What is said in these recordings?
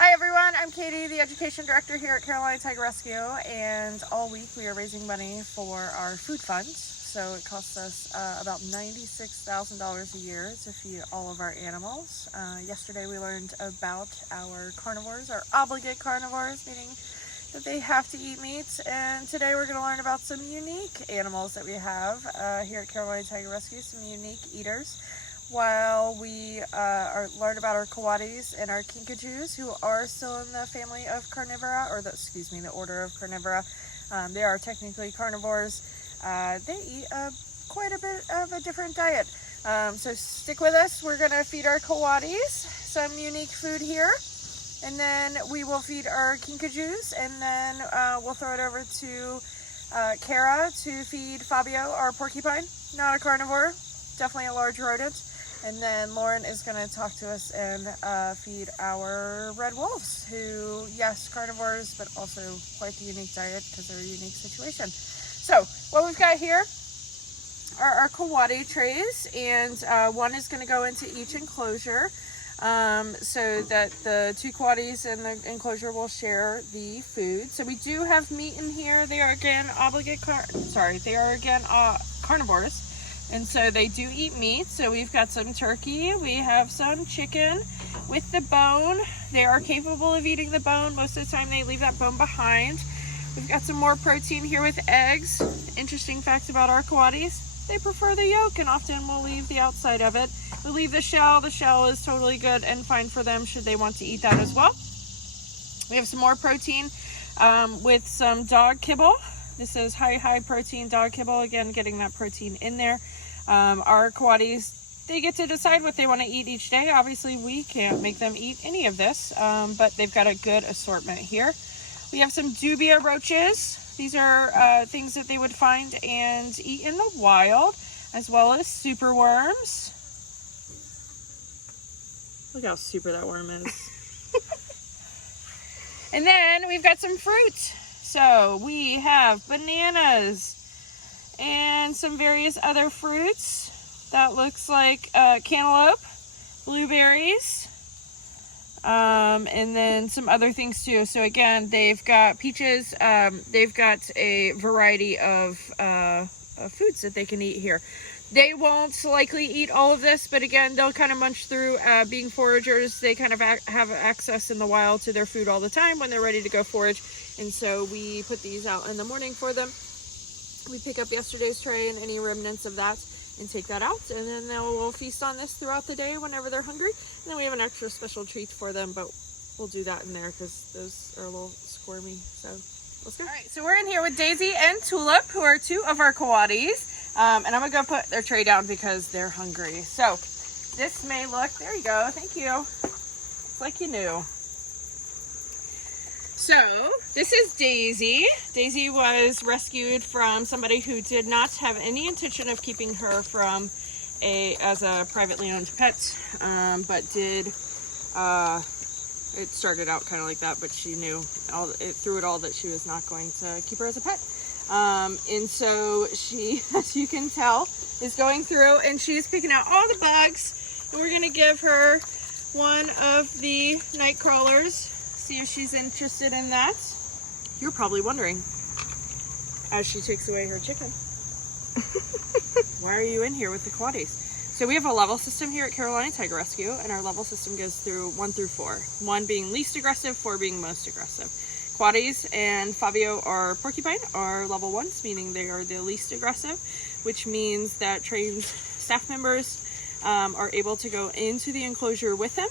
Hi everyone, I'm Katie, the Education Director here at Carolina Tiger Rescue, and all week we are raising money for our food fund. So it costs us about $96,000 a year to feed all of our animals. Yesterday we learned about our carnivores, our obligate carnivores, meaning that they have to eat meat, and today we're going to learn about some unique animals that we have here at Carolina Tiger Rescue, some unique eaters. While we learn about our coatis and our kinkajous, who are still in the family of carnivora, or the order of carnivora. They are technically carnivores. They eat quite a bit of a different diet. So stick with us. We're going to feed our coatis some unique food here, and then we will feed our kinkajous, and then we'll throw it over to Kara to feed Fabio, our porcupine. Not a carnivore, definitely a large rodent. And then Lauren is going to talk to us and feed our red wolves, who, yes, carnivores, but also quite the unique diet because they're a unique situation. So what we've got here are our coati trays, and one is going to go into each enclosure so that the two coatis in the enclosure will share the food. So we do have meat in here. They are again carnivores. And so they do eat meat. So we've got some turkey, we have some chicken with the bone. They are capable of eating the bone. Most of the time they leave that bone behind. We've got some more protein here with eggs. Interesting fact about our coatis, they prefer the yolk and often will leave the outside of it. We leave the shell. The shell is totally good and fine for them should they want to eat that as well. We have some more protein with some dog kibble. This is high protein dog kibble. Again, getting that protein in there. Our coatis, they get to decide what they want to eat each day. Obviously, we can't make them eat any of this, but they've got a good assortment here. We have some dubia roaches. These are things that they would find and eat in the wild, as well as super worms. Look how super that worm is. And then we've got some fruit. So we have bananas and some various other fruits. That looks like cantaloupe, blueberries, and then some other things too. So again, they've got peaches. They've got a variety of foods that they can eat here. They won't likely eat all of this, but again, they'll kind of munch through. Being foragers, they kind of have access in the wild to their food all the time when they're ready to go forage. And so we put these out in the morning for them. We pick up yesterday's tray and any remnants of that and take that out. And then they'll feast on this throughout the day whenever they're hungry. And then we have an extra special treat for them, but we'll do that in there because those are a little squirmy. So let's go. All right, so we're in here with Daisy and Tulip, who are two of our coatis. And I'm going to go put their tray down because they're hungry. So this may look, there you go. Thank you. It's like you knew. So this is Daisy. Daisy was rescued from somebody who did not have any intention of keeping her as a privately owned pet, but did. It started out kind of like that, but she knew through it all that she was not going to keep her as a pet. And so she, as you can tell, is going through and she's picking out all the bugs. And we're going to give her one of the night crawlers. See if she's interested in that. You're probably wondering, as she takes away her chicken, why are you in here with the coatis? So we have a level system here at Carolina Tiger Rescue, and our level system goes through 1 through 4. 1 being least aggressive, 4 being most aggressive. Coatis and Fabio, our porcupine, are level 1s, meaning they are the least aggressive, which means that trained staff members are able to go into the enclosure with them.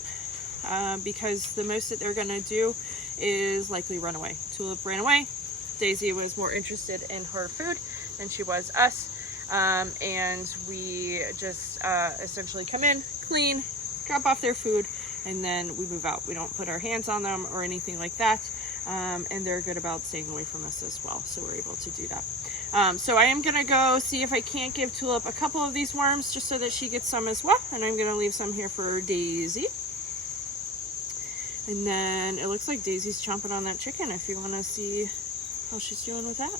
Because the most that they're going to do is likely run away. Tulip ran away. Daisy was more interested in her food than she was us. And we just essentially come in, clean, drop off their food, and then we move out. We don't put our hands on them or anything like that. And they're good about staying away from us as well. So we're able to do that. So I am going to go see if I can't give Tulip a couple of these worms just so that she gets some as well. And I'm going to leave some here for Daisy. And then it looks like Daisy's chomping on that chicken if you want to see how she's doing with that.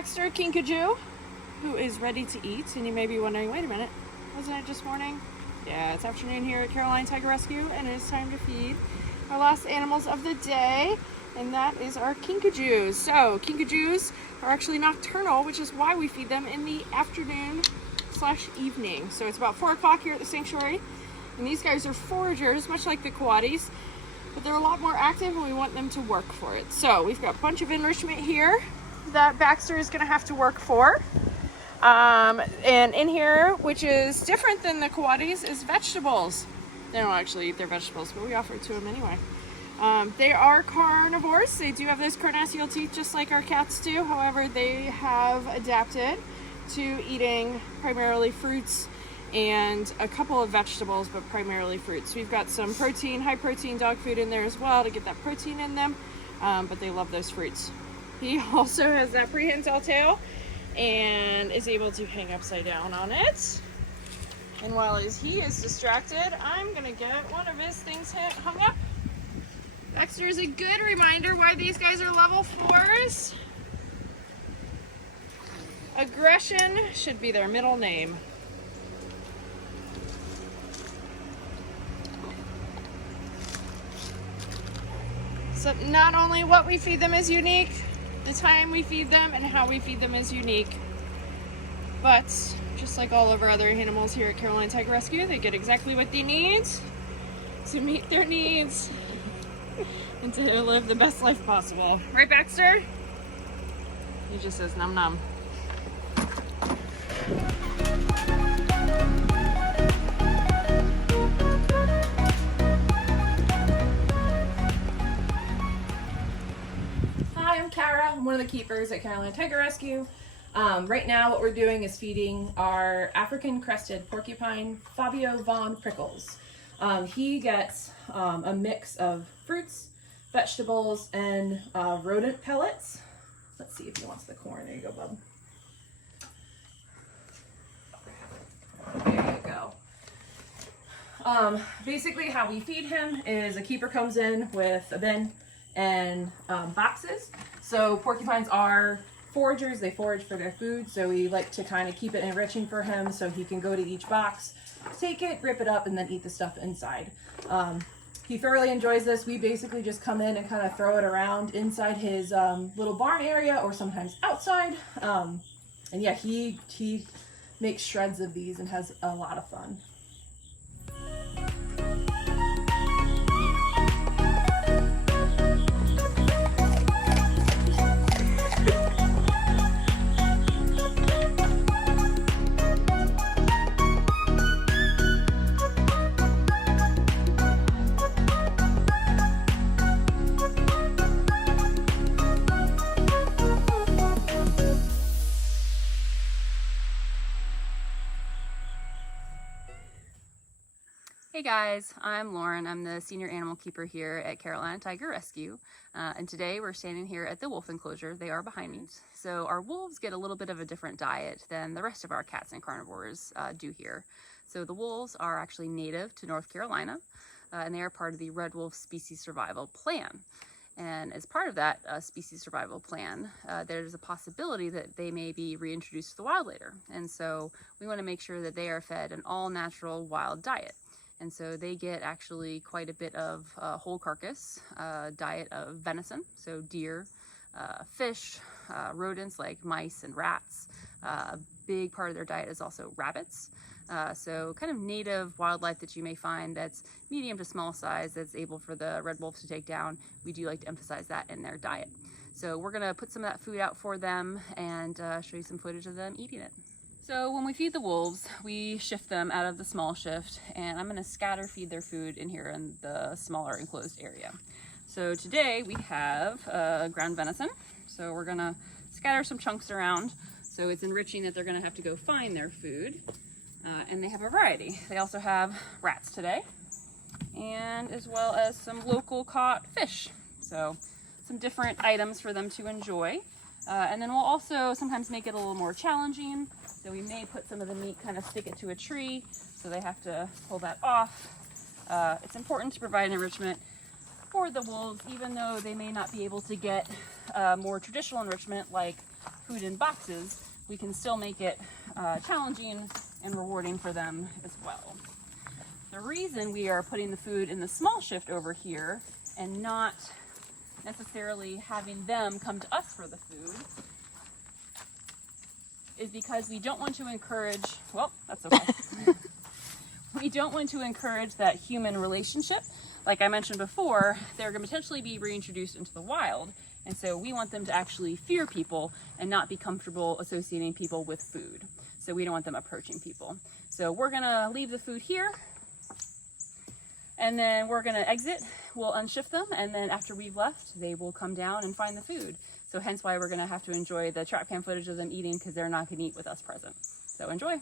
Baxter kinkajou, who is ready to eat. And you may be wondering, wait a minute, wasn't it just morning? Yeah, it's afternoon here at Carolina Tiger Rescue, and it is time to feed our last animals of the day, and that is our kinkajous. So kinkajous are actually nocturnal, which is why we feed them in the afternoon / evening. So it's about 4 o'clock here at the sanctuary, and these guys are foragers, much like the coatis, but they're a lot more active, and we want them to work for it. So we've got a bunch of enrichment here that Baxter is going to have to work for. And in here, which is different than the coatis, is vegetables. They don't actually eat their vegetables, but we offer it to them anyway. They are carnivores. They do have those carnassial teeth just like our cats do. However, they have adapted to eating primarily fruits and a couple of vegetables, but primarily fruits. We've got some protein, high protein dog food in there as well to get that protein in them, but they love those fruits. He also has that prehensile tail and is able to hang upside down on it. And while he is distracted, I'm gonna get one of his things hung up. Baxter is a good reminder why these guys are level 4s. Aggression should be their middle name. So not only what we feed them is unique, the time we feed them and how we feed them is unique. But just like all of our other animals here at Carolina Tiger Rescue, they get exactly what they need to meet their needs and to live the best life possible. Right, Baxter? He just says num num. Hi, I'm Kara. I'm one of the keepers at Carolina Tiger Rescue. Right now what we're doing is feeding our African crested porcupine, Fabio Von Prickles. He gets a mix of fruits, vegetables, and rodent pellets. Let's see if he wants the corn. There you go, bub. There you go. Basically how we feed him is a keeper comes in with a bin and boxes. So porcupines are foragers, they forage for their food, so we like to kind of keep it enriching for him so he can go to each box, take it, rip it up, and then eat the stuff inside. He thoroughly enjoys this. We basically just come in and kind of throw it around inside his little barn area or sometimes outside. And yeah, he makes shreds of these and has a lot of fun. Hey guys, I'm Lauren. I'm the senior animal keeper here at Carolina Tiger Rescue. And today we're standing here at the wolf enclosure. They are behind me. So our wolves get a little bit of a different diet than the rest of our cats and carnivores do here. So the wolves are actually native to North Carolina, and they are part of the red wolf species survival plan. And as part of that species survival plan, there's a possibility that they may be reintroduced to the wild later. And so we want to make sure that they are fed an all-natural wild diet. And so they get actually quite a bit of whole carcass diet of venison, so deer, fish, rodents like mice and rats. A big part of their diet is also rabbits. So kind of native wildlife that you may find that's medium to small size, that's able for the red wolves to take down. We do like to emphasize that in their diet. So we're gonna put some of that food out for them and show you some footage of them eating it. So when we feed the wolves, we shift them out of the small shift, and I'm gonna scatter feed their food in here in the smaller enclosed area. So today we have ground venison. So we're gonna scatter some chunks around. So it's enriching that they're gonna have to go find their food. And they have a variety. They also have rats today, and as well as some local caught fish. So some different items for them to enjoy. And then we'll also sometimes make it a little more challenging. So we may put some of the meat, kind of stick it to a tree, so they have to pull that off. It's important to provide enrichment for the wolves, even though they may not be able to get more traditional enrichment like food in boxes, we can still make it challenging and rewarding for them as well. The reason we are putting the food in the small shift over here and not necessarily having them come to us for the food is because we don't want to encourage, well, that's okay. We don't want to encourage that human relationship. Like I mentioned before, they're going to potentially be reintroduced into the wild. And so we want them to actually fear people and not be comfortable associating people with food. So we don't want them approaching people. So we're going to leave the food here. And then we're going to exit. We'll unshift them. And then after we've left, they will come down and find the food. So hence why we're going to have to enjoy the trap cam footage of them eating, because they're not going to eat with us present. So enjoy.